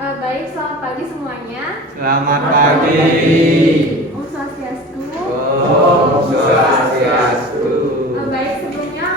Baik, selamat pagi semuanya. Selamat pagi. Om Swastiastu. Om Swastiastu. Baik, sebelumnya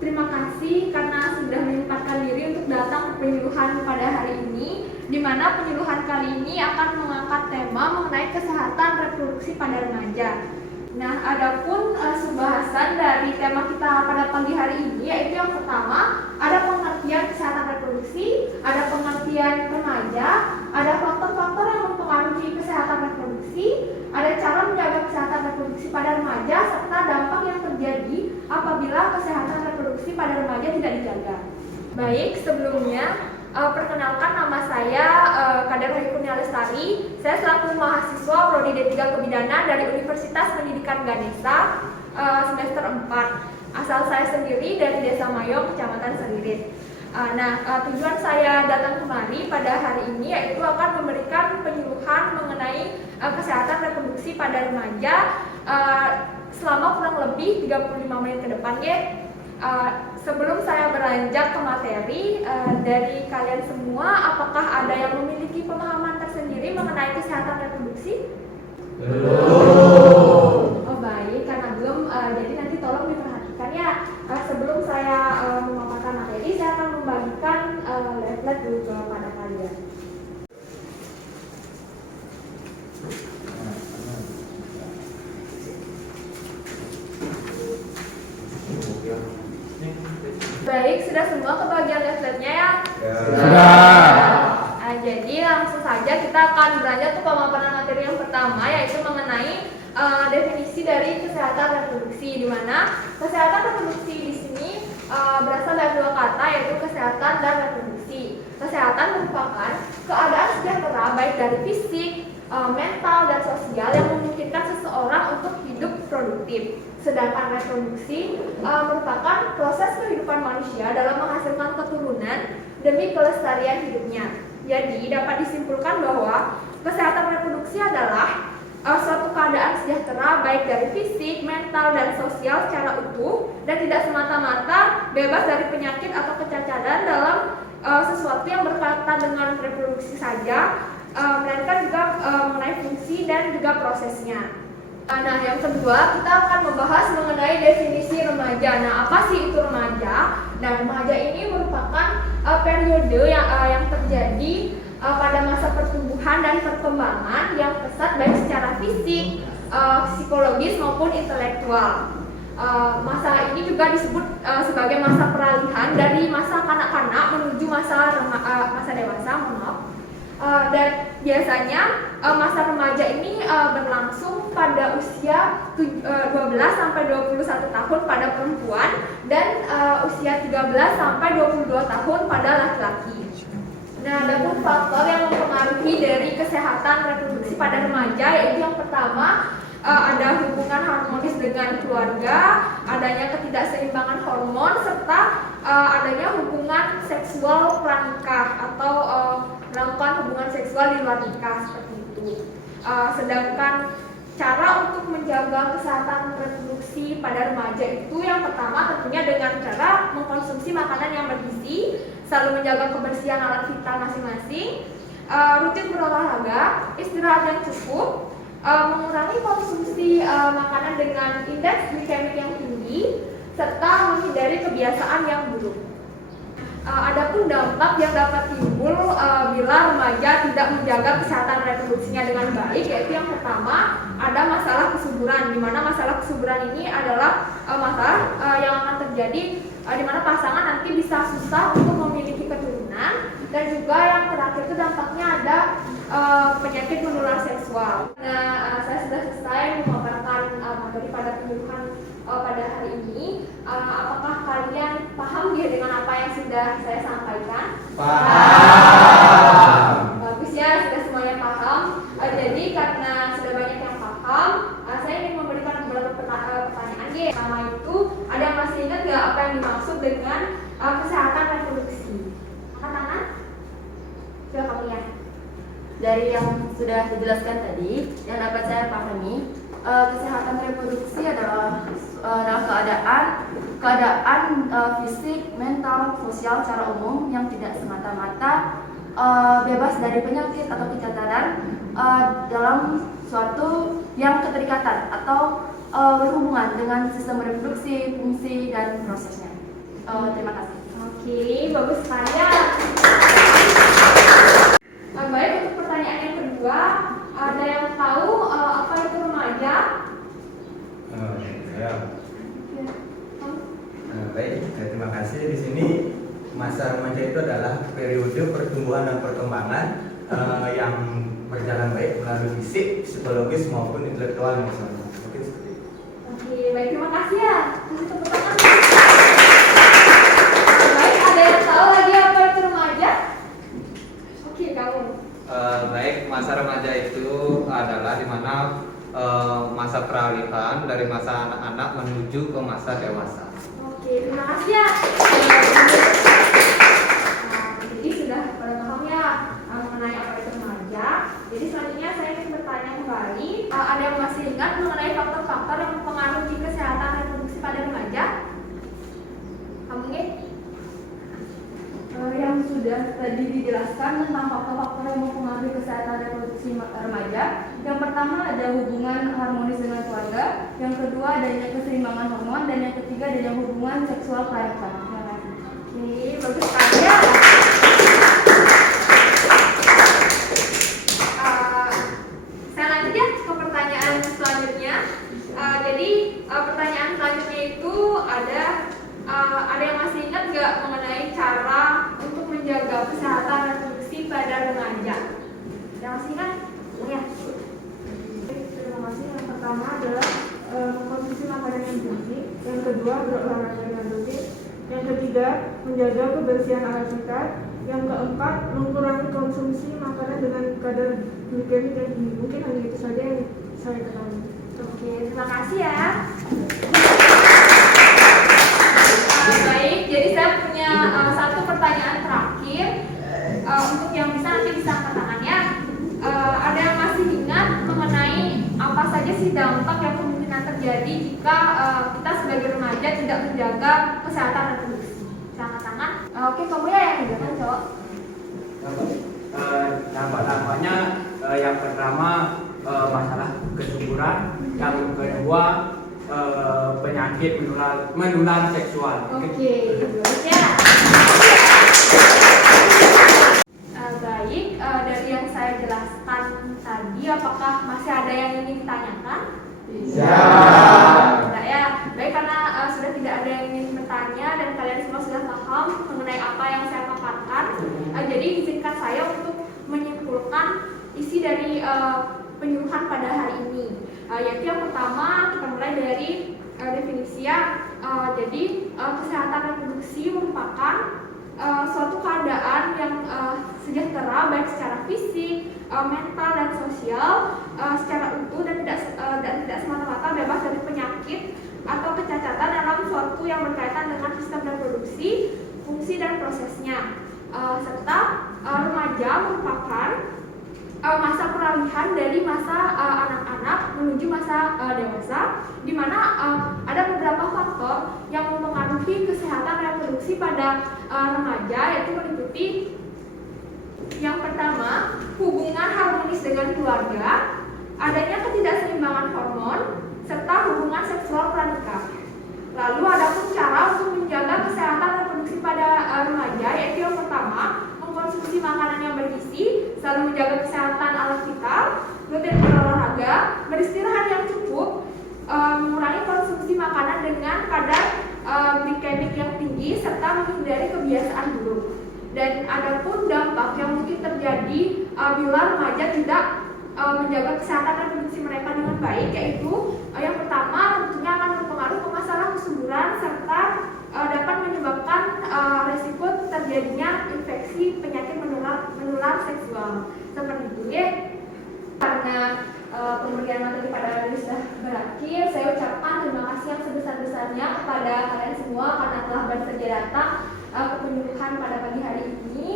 terima kasih karena sudah menyempatkan diri untuk datang ke penyuluhan pada hari ini, di mana penyuluhan kali ini akan mengangkat tema mengenai kesehatan reproduksi pada remaja. Nah, adapun pembahasan dari tema kita pada pagi hari ini yaitu yang pertama, ada pengertian kesehatan reproduksi, ada pengertian remaja, ada faktor-faktor yang mempengaruhi kesehatan reproduksi, ada cara menjaga kesehatan reproduksi pada remaja, serta dampak yang terjadi apabila kesehatan reproduksi pada remaja tidak dijaga. Baik, sebelumnya perkenalkan, nama saya Kader Rohi Kurnia Lestari. Saya selaku mahasiswa Prodi D3 Kebidanan dari Universitas Pendidikan Ganesha semester 4. Asal saya sendiri dari Desa Mayong, Kecamatan Seririt. Tujuan saya datang kemari pada hari ini yaitu akan memberikan penyuluhan mengenai kesehatan reproduksi pada remaja selama kurang lebih 35 menit ke depan ya. Sebelum saya beranjak ke materi, dari kalian semua, apakah ada yang memiliki pemahaman tersendiri mengenai kesehatan reproduksi? Belum. Oh baik, karena belum, jadi nanti tolong diperhatikan ya. Sebelum saya memaparkan materi, saya akan membagikan leaflet dulu kepada kalian. Baik, sudah semua kebagian leafletnya ya? Sudah. Jadi langsung saja kita akan beranjak ke pemaparan materi yang pertama, yaitu mengenai definisi dari kesehatan reproduksi, di mana kesehatan reproduksi di sini berasal dari dua kata, yaitu kesehatan dan reproduksi. Kesehatan merupakan keadaan sejahtera baik dari fisik, mental, dan sosial yang memungkinkan seseorang untuk hidup produktif. Sedangkan reproduksi merupakan proses kehidupan manusia dalam menghasilkan keturunan demi kelestarian hidupnya. Jadi dapat disimpulkan bahwa kesehatan reproduksi adalah suatu keadaan sejahtera baik dari fisik, mental, dan sosial secara utuh dan tidak semata-mata bebas dari penyakit atau kecacatan dalam sesuatu yang berkaitan dengan reproduksi saja, melainkan juga mengenai fungsi dan juga prosesnya. Nah, yang kedua kita akan membahas mengenai definisi remaja. Nah, apa sih itu remaja? Nah, remaja ini merupakan periode yang terjadi pada masa pertumbuhan dan perkembangan yang pesat baik secara fisik, psikologis maupun intelektual. Masa ini juga disebut sebagai masa peralihan dari masa kanak-kanak menuju masa dewasa, dan biasanya masa remaja ini berlangsung pada usia 12 sampai 21 tahun pada perempuan dan usia 13 sampai 22 tahun pada laki-laki. Nah, ada pun faktor yang mempengaruhi dari kesehatan reproduksi pada remaja, yaitu yang pertama ada hubungan harmonis dengan keluarga, adanya ketidakseimbangan hormon, serta adanya hubungan seksual pranikah atau melakukan hubungan seksual di luar nikah seperti itu. Sedangkan cara untuk menjaga kesehatan reproduksi pada remaja itu yang pertama tentunya dengan cara mengkonsumsi makanan yang bergizi, selalu menjaga kebersihan alat vital masing-masing, rutin berolahraga, istirahat yang cukup, mengurangi konsumsi makanan dengan indeks glikemik yang tinggi, serta menghindari kebiasaan yang buruk. Adapun dampak yang dapat timbul bila remaja tidak menjaga kesehatan reproduksinya dengan baik, yaitu yang pertama ada masalah kesuburan, di mana masalah kesuburan ini adalah masalah yang akan terjadi di mana pasangan nanti bisa susah untuk memiliki keturunan, dan juga yang terakhir itu dampaknya ada penyakit menular seksual. Nah, saya sudah selesai memaparkan materi pada penyuluhan pada hari ini. Apakah kalian paham ya dengan apa yang sudah saya sampaikan? Paham. Bagus ya, sudah semuanya paham. Jadi karena sudah banyak yang paham, saya ingin memberikan beberapa pertanyaan. Pertama itu, ada yang masih ingat nggak apa yang dimaksud dengan kesehatan reproduksi? Angkat tangan. Silakan ya. Dari yang sudah dijelaskan tadi, yang dapat saya pahami, kesehatan reproduksi adalah keadaan fisik, mental, sosial secara umum yang tidak semata-mata bebas dari penyakit atau kecacatan dalam suatu yang keterikatan atau berhubungan dengan sistem reproduksi, fungsi, dan prosesnya. Terima kasih. Oke, bagus sekali ya. Baik, untuk pertanyaan yang kedua, ada yang tahu apa itu remaja? Ya. Oke. Baik, terima kasih. Di sini masa remaja itu adalah periode pertumbuhan dan perkembangan yang berjalan baik melalui fisik, psikologis maupun intelektual misalnya. Mungkin seperti itu. Oke, baik, terima kasih ya. Kasih tepuk tangan. Baik, ada yang tahu lagi apa itu remaja? Oke, kamu. Baik, masa remaja itu adalah di mana masa peralihan dari masa anak-anak menuju ke masa dewasa. Oke, terima kasih ya. Jadi sudah pada paham ya mengenai apa itu remaja. Jadi selanjutnya saya ingin bertanya kembali, ada yang masih ingat mengenai faktor-faktor yang mempengaruhi kesehatan reproduksi pada remaja? Kamu nih? Yang sudah tadi dijelaskan tentang faktor-faktor yang mempengaruhi kesehatan reproduksi remaja. Yang pertama ada hubungan harmonis dengan keluarga, yang kedua adanya keseimbangan hormon, dan yang ketiga adanya hubungan seksual perancang. Terima kasih. Oke, bagus sekali ya. Saya lanjut ya ke pertanyaan selanjutnya. Jadi pertanyaan selanjutnya itu ada yang masih ingat nggak mengenai cara untuk menjaga kesehatan reproduksi pada remaja? Yang masih ingat? Ya. Terima kasih. Yang pertama adalah mengkonsumsi makanan yang gizi. Yang kedua berolahraga dengan rutin. Yang ketiga menjaga kebersihan alat kita. Yang keempat mengurangi konsumsi makanan dengan kadar glikemik yang tinggi. Mungkin hanya itu saja yang saya ketahui. Oke, terima kasih ya. Baik, jadi saya punya satu pertanyaan terakhir untuk yang nanti bisa angkat tangannya. Ada yang masih ingat mengenai apa saja sih dampak yang kemungkinan terjadi jika kita sebagai remaja tidak menjaga kesehatan reproduksi? Bisa angkat tangan. Oke, kamu ya yang menjaga, cowok. Dampak-dampaknya yang pertama masalah kesuburan, yang kedua penyakit menular seksual. Oke, bagus ya. Baik, dari yang saya jelaskan tadi, apakah masih ada yang ingin ditanyakan? Tidak ya. Baik, karena sudah tidak ada yang ingin bertanya dan kalian semua sudah paham mengenai apa yang saya paparkan. Jadi izinkan saya untuk menyimpulkan isi dari penyuluhan pada hari ini. Yaitu yang pertama kita mulai dari definisi ya. Jadi kesehatan reproduksi merupakan suatu keadaan yang sejahtera baik secara fisik, mental dan sosial secara utuh dan tidak semata-mata bebas dari penyakit atau kecacatan dalam suatu yang berkaitan dengan sistem reproduksi, fungsi dan prosesnya. Serta remaja merupakan masa peralihan dari masa anak-anak menuju masa dewasa, di mana ada beberapa faktor yang mempengaruhi kesehatan reproduksi pada remaja, yaitu meliputi yang pertama hubungan harmonis dengan keluarga, adanya ketidakseimbangan hormon, serta hubungan seksual pranikah. Lalu ada pun cara untuk menjaga kesehatan reproduksi pada remaja, yaitu yang pertama mengkonsumsi makanan yang bergizi, selalu menjaga kesehatan alat vital, rutin berolahraga, beristirahat yang cukup, mengurangi konsumsi makanan dengan kadar glikemik yang tinggi, serta menghindari kebiasaan buruk. Dan ada pun dampak yang mungkin terjadi bila remaja tidak menjaga kesehatan reproduksi mereka dengan baik, yaitu yang pertama tentunya akan berpengaruh ke masalah kesuburan serta dapat menyebabkan resiko terjadinya infeksi penyakit menular seksual seperti itu ya. Karena pemberian materi pada hari ini sudah berakhir, saya ucapkan terima kasih yang sebesar-besarnya kepada kalian semua karena telah bersedia datang ke penyuluhan pada pagi hari ini.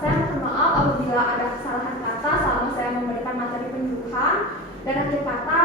Saya mohon maaf apabila ada kesalahan kata selama saya memberikan materi penyuluhan, dan akhir kata